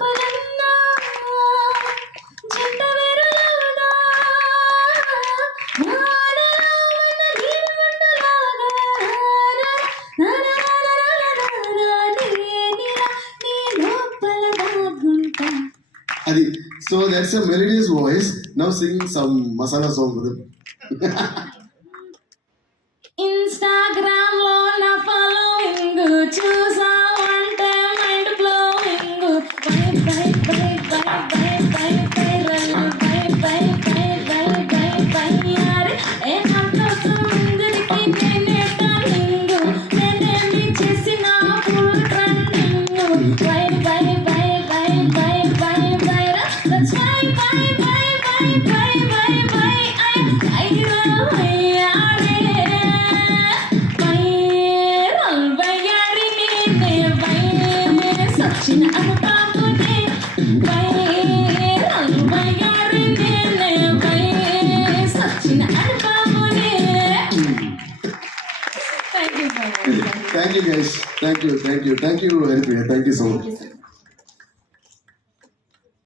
లోపలన్నా జంట వేరులవునా మానవన నీరుమంటలాగా నీ లోపల దాగుంటా. అది so that's a melodious voice. Now sing some masala song with him. Instagram లో నా ఫాలోయింగ్ చూసావంటే mind blowing. Bye bye bye bye bye bye viral bye bye bye bye bye bye యార్ ఏమంటూ ముందుకి నేనే టర్నింగ్ నేనేమి చేసిన full trending. Bye bye bye bye bye bye viral that's bye bye bye bye bye bye bye I యారే viral వయ్యారి నేనే వై సచిన అనుపాపునే వైరల్ వయ్యారి నేనే వై సచిన అనుపాపునే. Thank you so much. Thank you guys. Thank you Haripriya. Thank you so much.